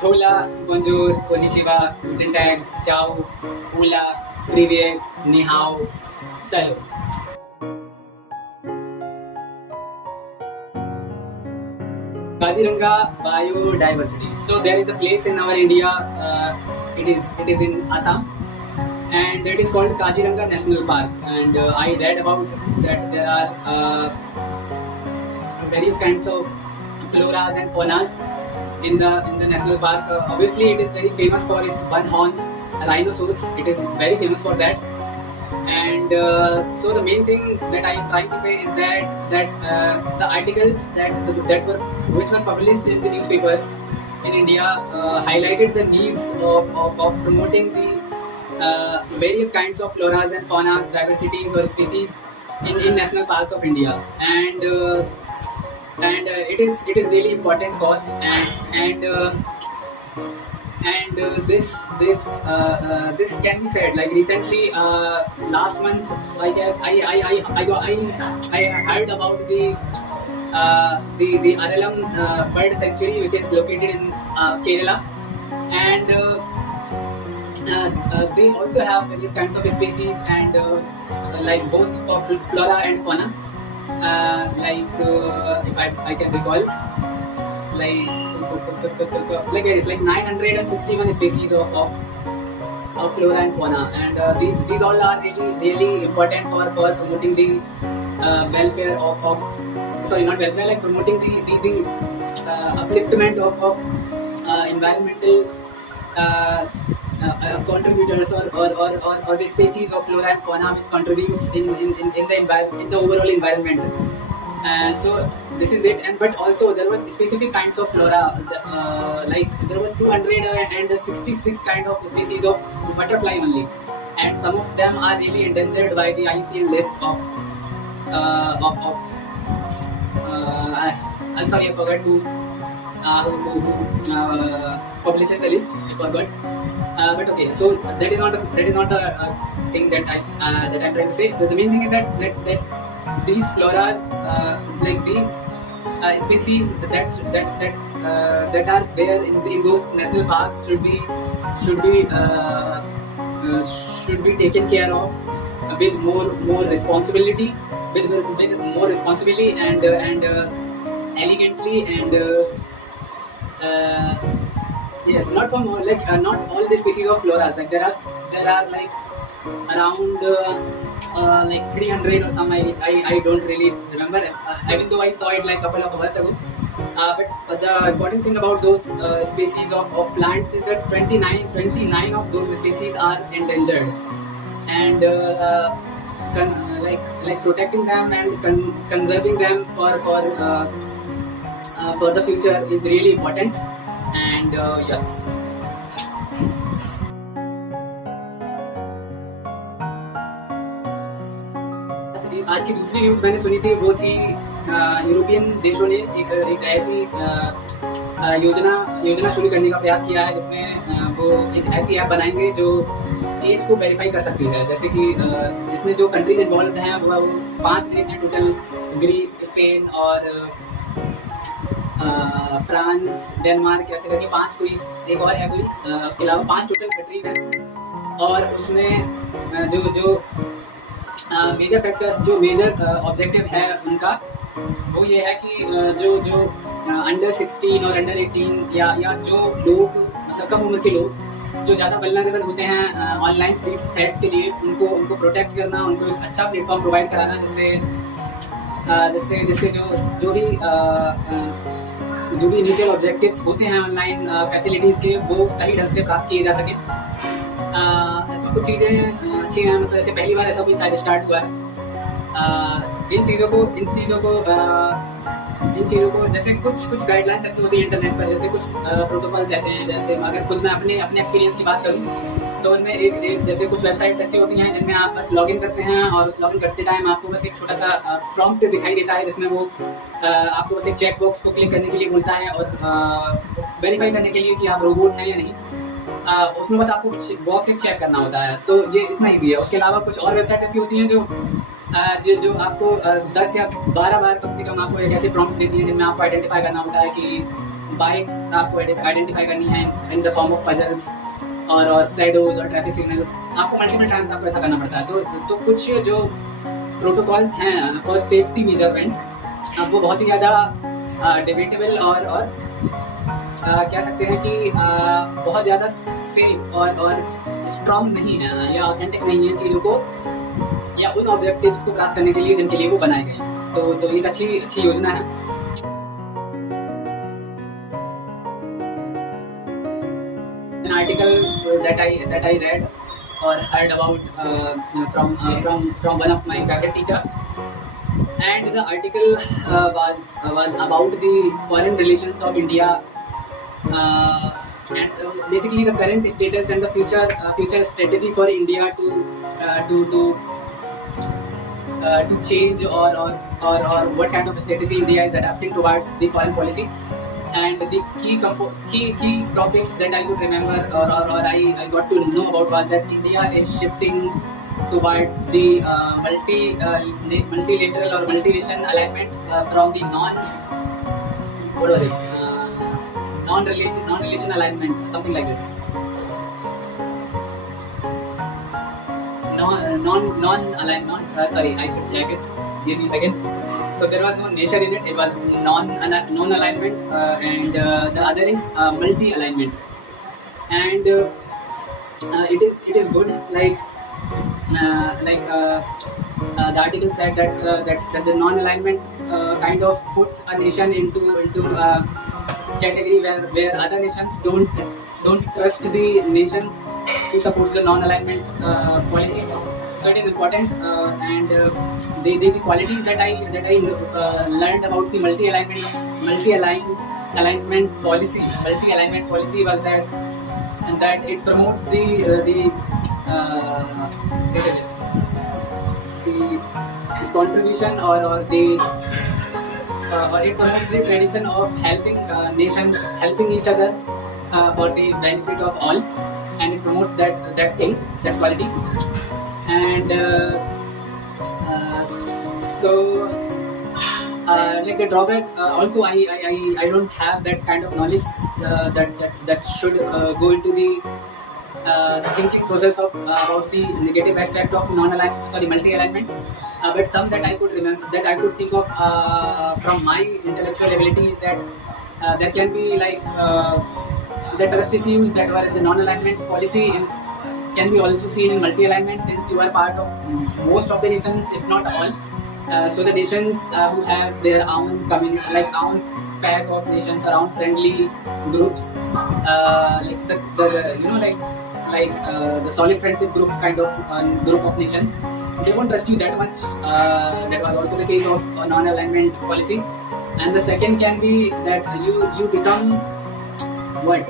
Hola, bonjour, konnichiwa, guten tag, ciao, hola, привет, ni hao, salut. Kaziranga biodiversity. So there is a place in our India. It is in Assam, and it is called Kaziranga National Park. And I read about that there are various kinds of floras and faunas in the national park. Obviously, it is very famous for its one-horn rhinoceros. It is very famous for that. And so the main thing that I am trying to say is that the articles that were which were published in the newspapers in India highlighted the needs of promoting the various kinds of floras and faunas, diversities or species in national parks of India. And it is really important cause. And this can be said like recently, last month I guess I heard about the Aralam bird sanctuary, which is located in Kerala. And they also have various kinds of species, and like both for flora and fauna. If I can recall, like there is like 961 species of flora and fauna, and these all are really important for promoting the welfare of sorry, not welfare, like promoting the upliftment of environmental contributors, or the species of flora and fauna which contributes in the overall environment. So this is it. And but also there was specific kinds of flora, like there were 266 kind of species of butterfly only, and some of them are really endangered by the IUCN list of sorry, I forgot who publishes the list. I forgot. But okay, so that is not the thing that I'm trying to say. The main thing is that these floras, like these species that are there in those national parks should be taken care of with more responsibility, with more responsibility, and elegantly, and yes, not from not all the species of floras. Like there are like around like 300 or some. I don't really remember, even though I saw it like a couple of hours ago. But the important thing about those species of plants is that 29 of those species are endangered, and like protecting them and conserving them for the future is really important. And yes. आज की दूसरी news मैंने सुनी थी, वो थी European देशों ने एक ऐसी योजना शुरू करने का प्रयास किया है, जिसमें वो एक ऐसी ऐप बनाएंगे जो एज को वेरीफाई कर सकती है। जैसे कि इसमें जो कंट्रीज इन्वॉल्व हैं वो 5 देश हैं टोटल: ग्रीस, स्पेन और फ्रांस, डेनमार्क, ऐसे करके 5 कोई एक और है कोई, उसके अलावा 5 टोटल कंट्रीज हैं। और उसमें जो मेजर फैक्टर, जो मेजर ऑब्जेक्टिव है उनका, वो ये है कि जो अंडर 16 और अंडर 18 या जो लोग मतलब कम उम्र के लोग जो ज़्यादा वल्नरेबल होते हैं ऑनलाइन थ्रेट्स के लिए, उनको प्रोटेक्ट करना, उनको एक अच्छा प्लेटफॉर्म प्रोवाइड कराना, जिससे जो भी इनिशियल ऑब्जेक्टिव्स होते हैं ऑनलाइन फैसिलिटीज़ के, वो सही ढंग से प्राप्त किए जा सके। इसमें कुछ चीज़ें अच्छी हैं, मतलब ऐसे पहली बार ऐसा कोई शायद स्टार्ट हुआ है। इन चीज़ों को जैसे कुछ गाइडलाइंस ऐसे होती हैं इंटरनेट पर, जैसे कुछ प्रोटोकॉल्स ऐसे हैं। जैसे अगर खुद मैं अपने एक्सपीरियंस की बात करूँ तो उनमें एक जैसे कुछ वेबसाइट्स ऐसी होती हैं जिनमें आप बस लॉगिन करते हैं, और उस लॉगिन करते टाइम आपको बस एक छोटा सा प्रॉम्प्ट दिखाई देता है, जिसमें वो आपको बस एक चेक बॉक्स को क्लिक करने के लिए बोलता है, और वेरीफाई करने के लिए कि आप रोबोट हैं या नहीं। उसमें बस आपको बॉक्स एक चेक करना होता है, तो ये इतना ईजी है। उसके अलावा कुछ और वेबसाइट ऐसी होती हैं जो आपको 10 या 12 बार कम से कम आपको एक ऐसे प्रॉम्प्ट्स देती हैं जिनमें आपको आइडेंटिफाई करना होता है कि बाइक्स आपको आइडेंटिफाई करनी है in the form of puzzles और शैडोज और ट्रैफिक सिग्नल्स, आपको मल्टीपल टाइम्स आपको ऐसा करना पड़ता है। तो कुछ जो प्रोटोकॉल्स हैं फॉर सेफ्टी मेजरमेंट, अब वो बहुत ही ज़्यादा डिबेटेबल और कह सकते हैं कि बहुत ज़्यादा सेफ और स्ट्रॉन्ग नहीं है या ऑथेंटिक नहीं है चीज़ों को या उन ऑब्जेक्टिव्स को प्राप्त करने के लिए जिनके लिए वो बनाए गए हैं। तो एक अच्छी योजना है। An article that I read or heard about from one of my favorite teacher, and the article was about the foreign relations of India, and basically the current status and the future strategy for India to change or what kind of strategy India is adapting towards the foreign policy. And the key topics that I could remember or I got to know about was that India is shifting towards the multilateral or multi-nation alignment from the non-relation alignment, something like this. Sorry, I should check it. Give me a second. So there was no nation in it. It was non-alignment, and the other is multi-alignment. And it is good. The article said that the non-alignment kind of puts a nation into category where other nations don't trust the nation who supports the non-alignment policy. So it is important, and the quality that I learned about the multi-alignment policy was that it promotes the contribution or it promotes the tradition of helping nations helping each other for the benefit of all, and it promotes that quality. And like the drawback, also I don't have that kind of knowledge that should go into the thinking process of about the negative aspect of multi-alignment. But some that I could remember, that I could think of from my intellectual ability, is that there can be like the trust issues that were in the non-alignment policy can be also seen in multi-alignment, since you are part of most of the nations, if not all. So the nations who have their own community, like own pack of nations around friendly groups, like the solid friendship group kind of group of nations, they won't trust you that much. That was also the case of a non-alignment policy. And the second can be that you become what?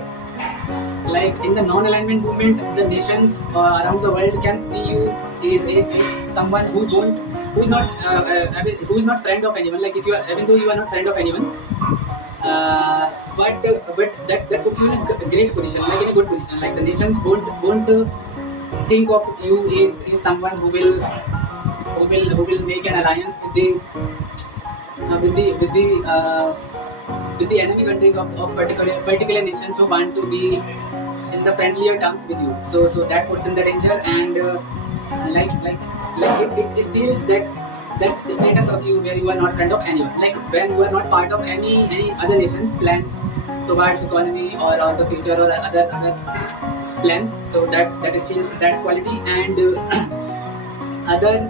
Like in the non-alignment movement, the nations around the world can see you is someone who is not friend of anyone. Like even though you are not friend of anyone, but that puts you in a great position, like in a good position. Like the nations won't think of you is someone who will make an alliance with the enemy countries of particular nations who want to be in the friendlier terms with you. So that puts in the danger, and it steals that status of you where you are not friend of anyone. Like when you are not part of any other nation's plan towards economy or the future or other plans. So that steals that quality. And other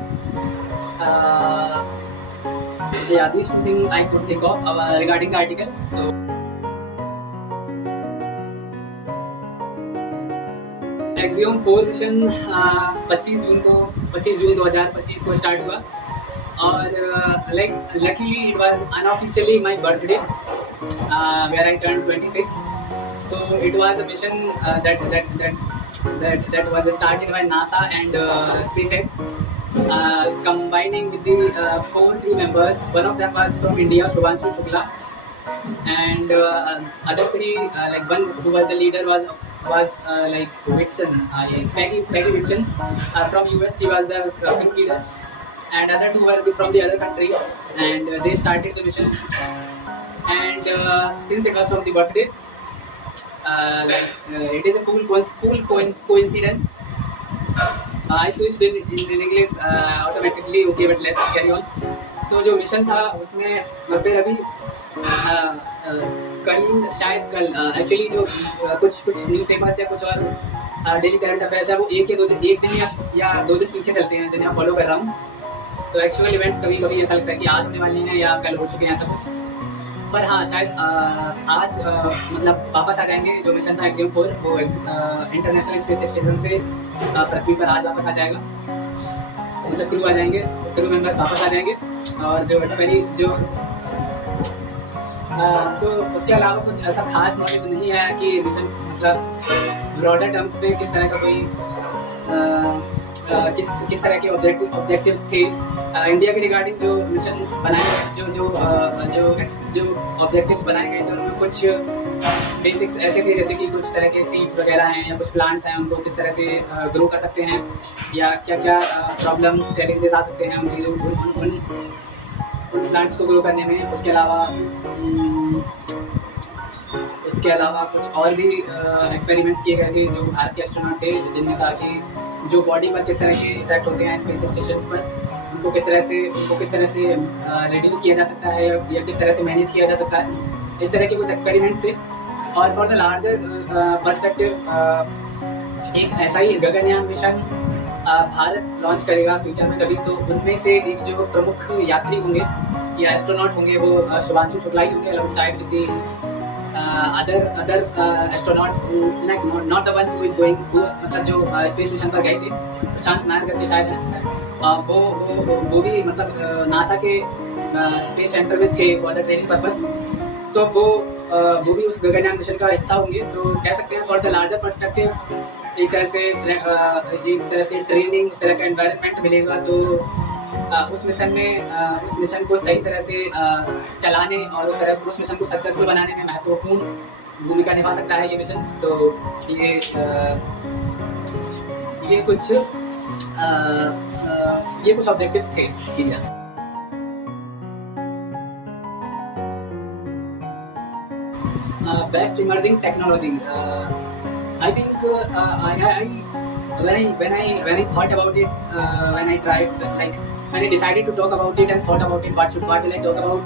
these two things I could think of regarding the article. So Axiom 4 mission 25 जून 2025 को start हुआ, और like luckily it was unofficially my birthday where I turned 26. So it was a mission that was started by NASA and SpaceX, combining with the 4 crew members. One of them was from India, Shubhanshu Shukla, and other 3 like one who was the leader was like Whitson, Peggy Whitson from US. She was the crew leader, and other 2 were from the other countries, and they started the mission. and since it was from the birthday, it is a coincidence. I switched in English automatically. Okay, but let's carry on. तो जो mission था उसमें फिर अभी कल शायद कल actually जो कुछ न्यूज़पेपर्स या कुछ और डेली करंट अफेयर्स है वो एक दिन या 2 दिन पीछे चलते हैं जिन्हें मैं फॉलो कर रहा हूँ. तो एक्चुअल इवेंट्स कभी कभी ऐसा लगता है कि आज होने वाले हैं या कल हो चुके हैं ऐसा कुछ. पर हाँ शायद आज मतलब वापस आ जाएंगे. जो मिशन था एक्जिम 4 वो इंटरनेशनल स्पेस स्टेशन से पृथ्वी पर आज वापस आ जाएगा. मतलब क्रू आ जाएंगे, क्रू मेंबर्स वापस आ जाएंगे. और जो तो उसके अलावा कुछ ऐसा खास नॉलेज नहीं है कि मिशन मतलब ब्रॉडर टर्म्स पे किस तरह का कोई किस तरह के ऑब्जेक्टिव्स थे इंडिया के रिगार्डिंग. जो मिशंस बनाए गए जो ऑब्जेक्टिव्स बनाए गए थे उनमें कुछ बेसिक्स ऐसे थे जैसे कि कुछ तरह के सीड्स वगैरह हैं या कुछ प्लांट्स हैं उनको किस तरह से ग्रो कर सकते हैं या क्या क्या प्रॉब्लम्स चैलेंजेस आ सकते हैं उन चीज़ों उन प्लांट्स को ग्रो करने में. उसके अलावा कुछ और भी एक्सपेरिमेंट्स किए गए थे जो भारत के एस्ट्रोनॉट थे जिनमें कहा कि जो बॉडी पर किस तरह के इफेक्ट होते हैं स्पेस स्टेशंस पर उनको किस तरह से रिड्यूस किया जा सकता है या किस तरह से मैनेज किया जा सकता है. इस तरह के कुछ एक्सपेरिमेंट्स थे. और फॉर द लार्जर पर्सपेक्टिव एक ऐसा ही गगनयान मिशन भारत लॉन्च करेगा फ्यूचर में कभी. तो उनमें से एक जो प्रमुख यात्री होंगे या एस्ट्रोनॉट होंगे वो शुभांशु शुक्ला ही होंगे alongside with other astronaut like not the one who is going मतलब जो स्पेस मिशन पर गए थे प्रशांत नायर करके शायद है. वो भी मतलब नासा के स्पेस सेंटर में थे फॉर द ट्रेनिंग पर्पस. तो वो भी उस गगनयान मिशन का हिस्सा होंगे. तो कह सकते हैं फॉर द लार्जर पर्सपेक्टिव एक तरह से ट्रेनिंग उस तरह का एनवायरनमेंट मिलेगा. तो उस मिशन को सही तरह से चलाने और उस मिशन को सक्सेसफुल बनाने में महत्वपूर्ण भूमिका निभा सकता है ये मिशन. तो ये कुछ ऑब्जेक्टिव्स थे. ठीक है. Best emerging technology. I think when I thought about it, when I decided to talk about it and thought about it, what will I talk about?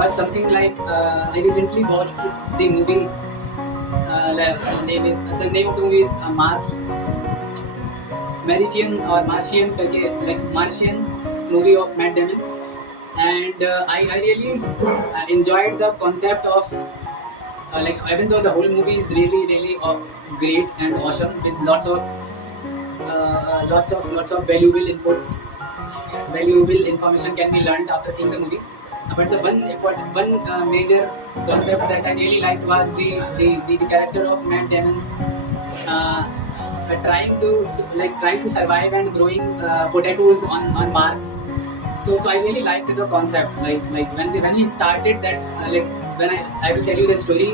Was something like I recently watched the movie. The name of the movie is Martian like Martian movie of Matt Damon. And I really enjoyed the concept of like even though the whole movie is really great and awesome with lots of valuable inputs, valuable information can be learned after seeing the movie. But the one major concept that I really liked was the character of Matt Damon trying to survive and growing potatoes on Mars. So I really liked the concept. Like when he started that, when I will tell you the story,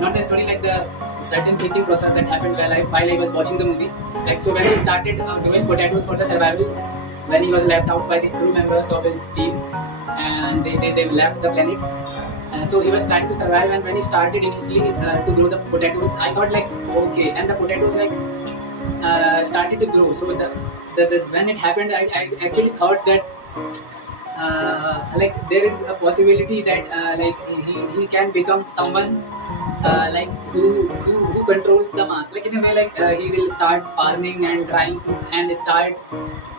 not the story, like the certain thinking process that happened while I was watching the movie. Like so when he started growing potatoes for the survival, when he was left out by the crew members of his team, and they left the planet. So he was trying to survive, and when he started initially to grow the potatoes, I thought like okay, and the potatoes started to grow. So when it happened, I actually thought that there is a possibility that he can become someone who controls the mass. Like in a way, he will start farming and trying to and start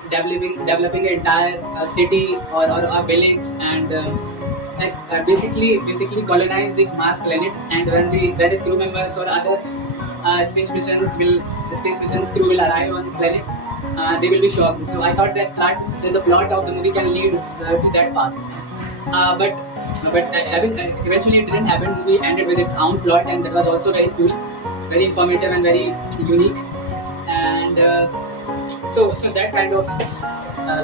developing an entire city or a village and basically colonize the Mars planet. And when his crew members or other space missions crew will arrive on the planet, they will be shocked. So I thought that the plot of the movie can lead to that path. But eventually it didn't happen. The movie ended with its own plot, and that was also very cool, very informative and very unique. And so that kind of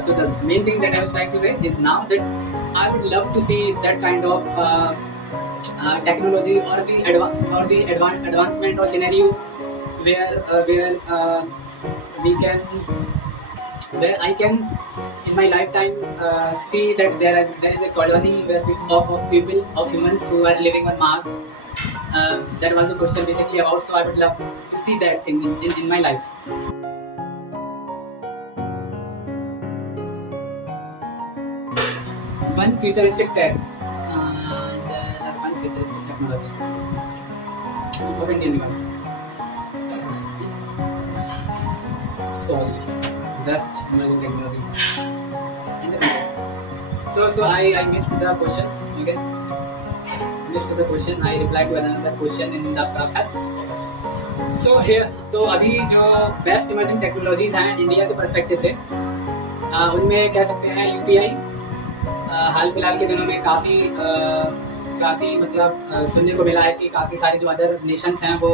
so the main thing that I was trying to say is now that I would love to see that kind of technology or the advancement or scenario where we can where I can in my lifetime see that there is a colony of people, of humans who are living on Mars. That was the question basically about. So I would love to see that thing in my life. One futuristic tech. One futuristic technology of Indian gods. Sorry, best emerging technology. In the future. So I missed the question. Okay, missed the question. I replied to another question in the process. So here, तो अभी जो best emerging technologies हैं India के perspective से, उनमें कह सकते हैं यूपीआई। हाल फिलहाल के दिनों में काफ़ी मतलब सुनने को मिला है कि काफ़ी सारे जो अदर नेशंस हैं वो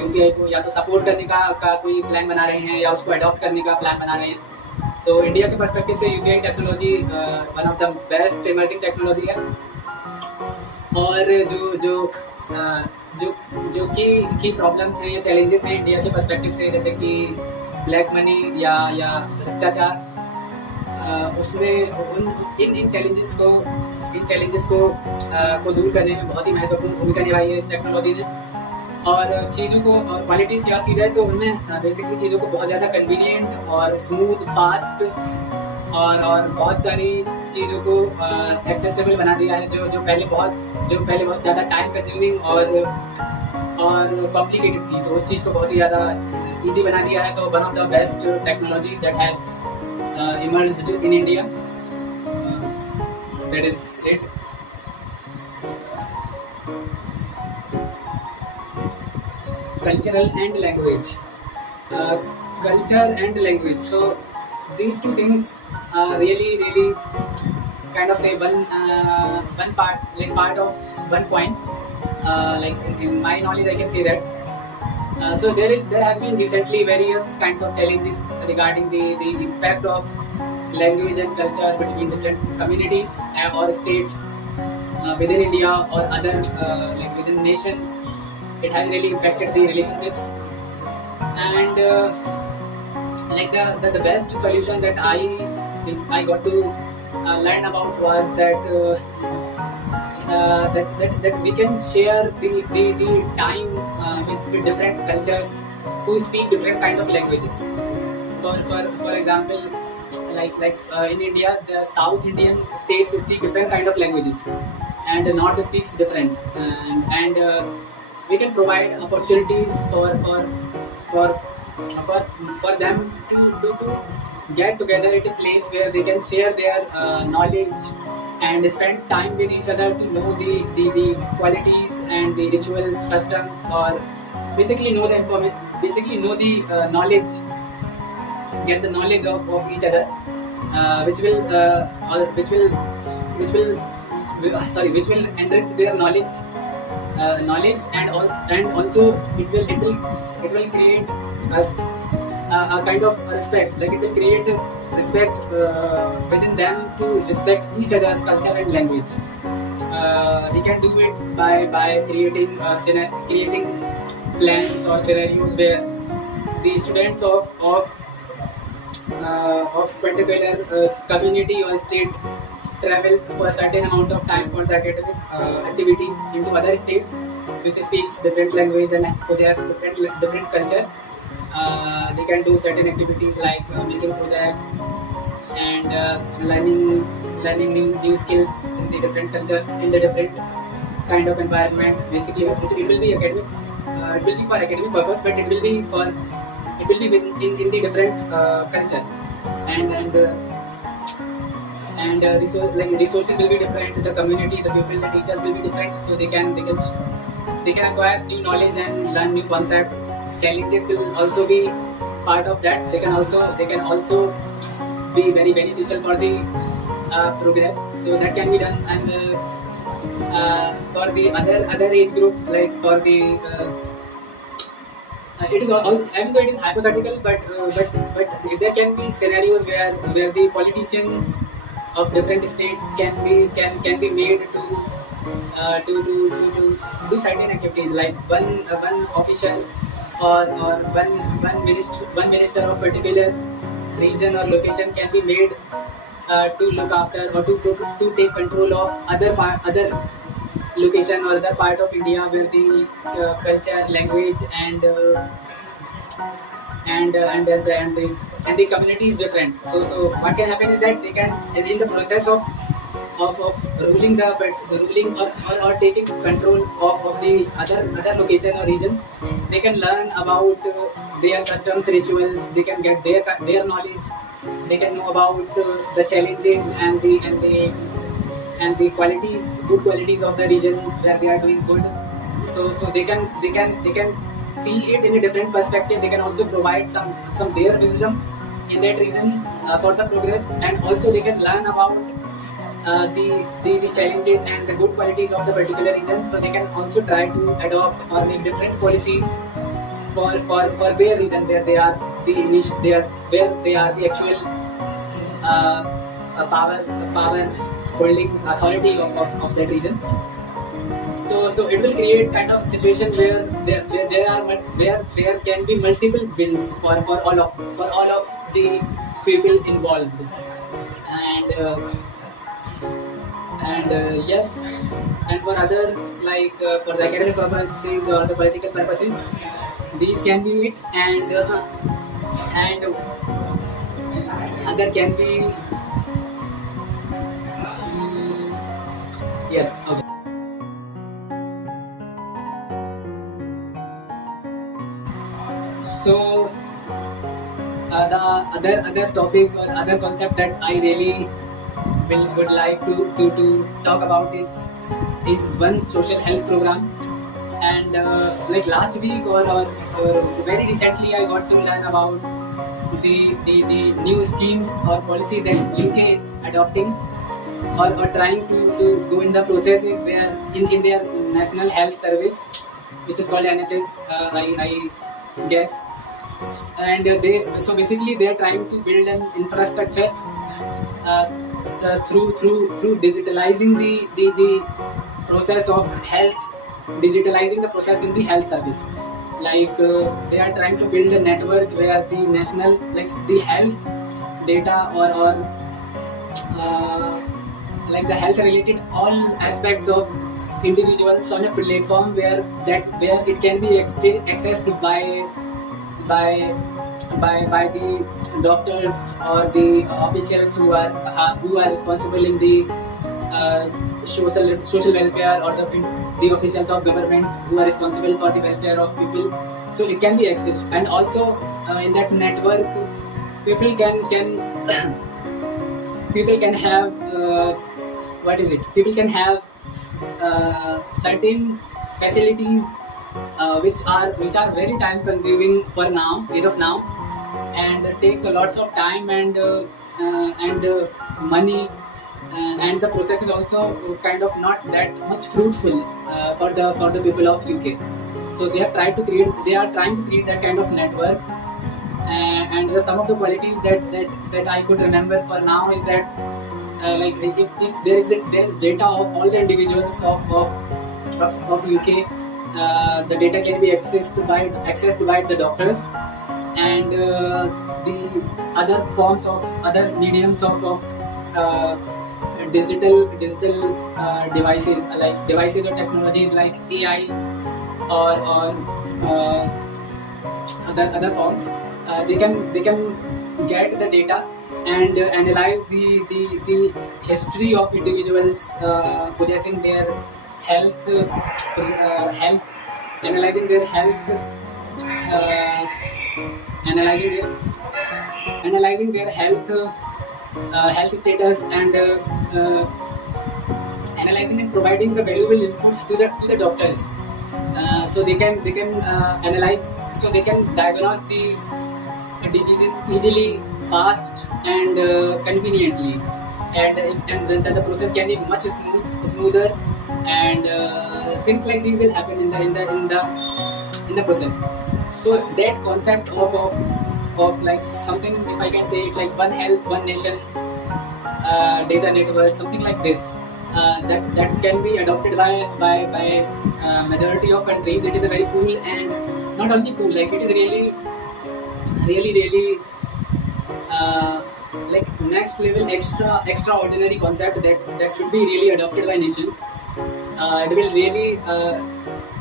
यूपीआई को या तो सपोर्ट करने का कोई प्लान बना रहे हैं या उसको अडॉप्ट करने का प्लान बना रहे हैं। तो इंडिया के पर्सपेक्टिव से UPI technology one of the best emerging technology है। और जो की प्रॉब्लम्स हैं या चैलेंजेस हैं इंडिया के पर्सपेक्टिव से, जैसे कि ब्लैक मनी या भ्रष्टाचार, उसमें इन चैलेंजेस को दूर करने में बहुत ही महत्वपूर्ण भूमिका निभाई है इस टेक्नोलॉजी ने। और चीज़ों को और क्वालिटीज़ की बात की जाए तो उनमें बेसिकली चीज़ों को बहुत ज़्यादा कन्वीनियंट और स्मूथ, फास्ट और बहुत सारी चीज़ों को एक्सेसिबल बना दिया है जो पहले बहुत ज़्यादा टाइम कंज्यूमिंग और कॉम्प्लिकेटेड थी, तो उस चीज़ को बहुत ही ज़्यादा ईजी बना दिया है। तो one of the best technology that has emerged in India, that is it. Cultural and language. Culture and language. So these two things really kind of say one part of one coin. Like in my knowledge, I can say that. So there has been recently various kinds of challenges regarding the impact of language and culture between different communities or states within India or other like within nations. It has really impacted the relationships, and like the best solution that I got to learn about was that that we can share the time with different cultures who speak different kind of languages. For example, like in India, the South Indian states speak different kind of languages, and the North speaks different, and we can provide opportunities for them to get together at a place where they can share their knowledge and spend time with each other to know the qualities and the rituals, customs, or basically know the knowledge, get the knowledge of each other, which will enrich their knowledge, and also it will create us a kind of respect. Like it will create respect within them to respect each other's culture and language. We can do it by creating plans or scenarios where the students of particular community or state travels for a certain amount of time for the academic activities into other states which speaks different language and possess different culture. They can do certain activities like making projects and learning new skills in the different culture, in the different kind of environment. Basically, it will be academic. It will be for academic purpose, but it will be in the different culture, and resources will be different. The community, the people, the teachers will be different, so they can acquire new knowledge and learn new concepts. Challenges will also be part of that. They can also be very beneficial for the progress, so that can be done. And for the other age group, like for the it is all, even though it is hypothetical, but there can be scenarios where the politicians of different states can be made to do certain activities, like one official or one minister of particular region or location can be made to look after or to take control of other location or other part of India where the culture, language, and the community is different. So what can happen is that they can in the process of ruling ruling or taking control of the other location or region, they can learn about their customs, rituals. They can get their knowledge. They can know about the challenges and the qualities, good qualities of the region where they are doing good. So they can see it in a different perspective. They can also provide some their wisdom in that region for the progress, and also they can learn about the challenges and the good qualities of the particular region. So they can also try to adopt or make different policies for their region where they are where they are the actual power holding authority of that region. So it will create kind of situation where there can be multiple wins for all of the people involved, and yes, and for others like for the academic purposes or the political purposes, these can be it, and other can be yes, okay. So the other topic or other concept that I really would like to talk about is one social health program. And like last week or very recently, I got to learn about the new schemes or policy that UK is adopting or trying to go in the processes there in their national health service, which is called NHS, I guess. And so basically they are trying to build an infrastructure through digitalizing the process of health, digitalizing the process in the health service. Like they are trying to build a network where the national, like the health data or like the health related all aspects of individuals on a platform where it can be accessed by the doctors or the officials who are responsible in the social welfare, or the officials of government who are responsible for the welfare of people. So it can be accessed, and also in that network people can people can have what is it people can have certain facilities which are very time consuming for now, as of now, and takes a lots of time and money, and the process is also kind of not that much fruitful for the people of UK. So they are trying to create that kind of network, and some of the qualities that I could remember for now is that like if there is data of all the individuals of UK, the data can be accessed by the doctors, and the other forms of other mediums of digital devices, like devices or technologies like AIs or other forms. They can get the data and analyze the history of individuals possessing their health, analyzing their health, analyzing their health status, and analyzing and providing the valuable inputs to the doctors. So they can analyze, so they can diagnose the diseases easily, fast, and conveniently, and then the process can be much smoother, and things like these will happen in the process. So that concept of like something, if I can say it, like one health, one nation data network, something like this, that can be adopted by majority of countries. It is a very cool, and not only cool, like it is really like next level extraordinary concept that should be really adopted by nations. It will really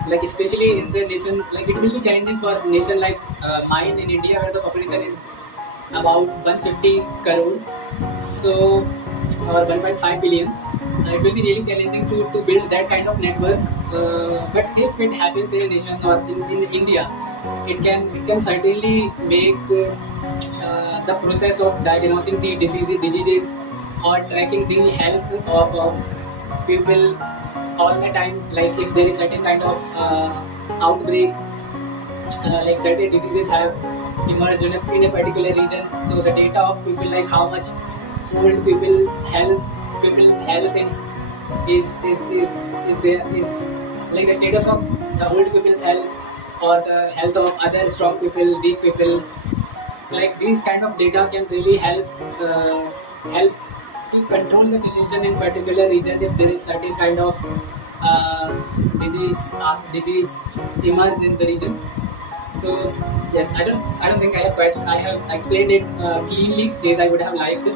like especially in the nation, like it will be challenging for a nation like mine in India, where the population is about 150 crore, so or 1.5 billion. It will be really challenging to build that kind of network. But if it happens in a nation or in India, it can certainly make the process of diagnosing the diseases or tracking the health of people all the time. Like if there is certain kind of outbreak, like certain diseases have emerged in a particular region, so the data of people, like how much old people health is there, is like the status of the old people's health or the health of other strong people, weak people. Like these kind of data can really help to control the situation in particular region if there is certain kind of uh, disease emerge in the region. So yes, I don't think I have explained it cleanly as I would have liked,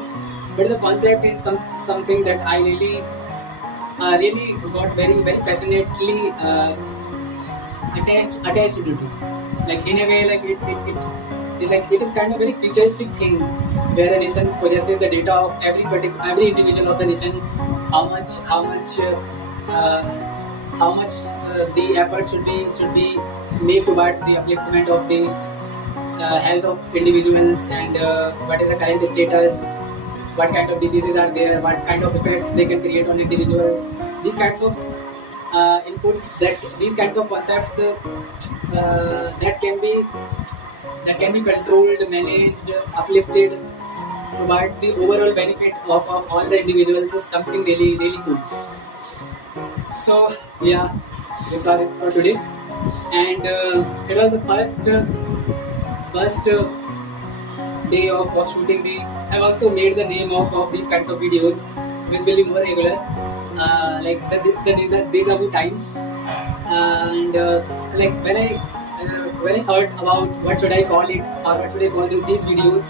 but the concept is something that I really got very passionately attached to. Like in a way, like it is kind of very futuristic thing where a nation possesses the data of every individual of the nation, uh, how much the effort should be made towards the upliftment of the health of individuals, and what is the current status, what kind of diseases are there, what kind of effects they can create on individuals. These kinds of inputs, these kinds of concepts that can be controlled, managed, uplifted toward the overall benefit of all the individuals is something really cool. So yeah, this was it for today, and it was the first day of shooting the. I've also made the name of these kinds of videos, which will be more regular, like the deja vu times, and like when I thought about what should I call it or what should I call these videos,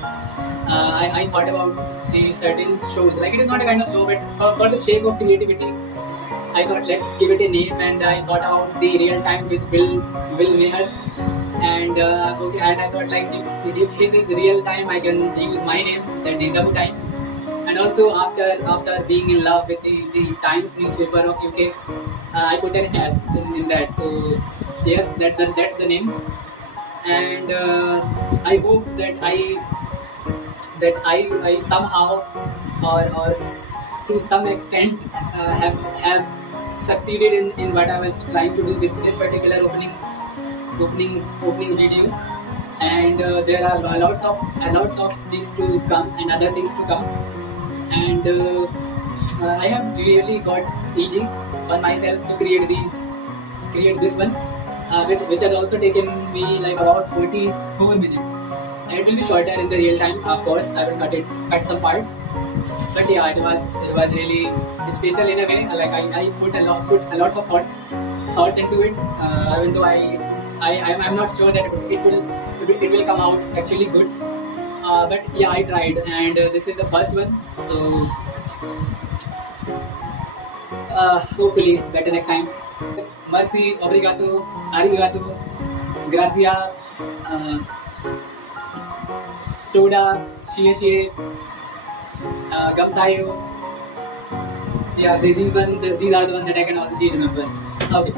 I thought about the certain shows. Like it is not a kind of show, but for the sake of creativity, I thought let's give it a name, and I thought about the real time with Will Nehar, and okay, and I thought like if his is real time, I can use my name, the Deja Vu Time, and also after being in love with the Times newspaper of UK, I put an S in that. So yes, that's the name, and I hope that I somehow or to some extent have succeeded in what I was trying to do with this particular opening video, and there are lots of these to come and other things to come, and I have really got easy on myself to create this one, which has also taken me like about 44 minutes, and it will be shorter in the real time. Of course, I will cut some parts, but yeah, it was really special in a way. Like I put lots of thoughts into it, even though I'm not sure that it will come out actually good. But yeah, I tried, and this is the first one. So hopefully better next time. Merci, obrigado, arigato, grazia, toda, shie, gamsayo. Yeah, these are the ones that I can already remember. Okay.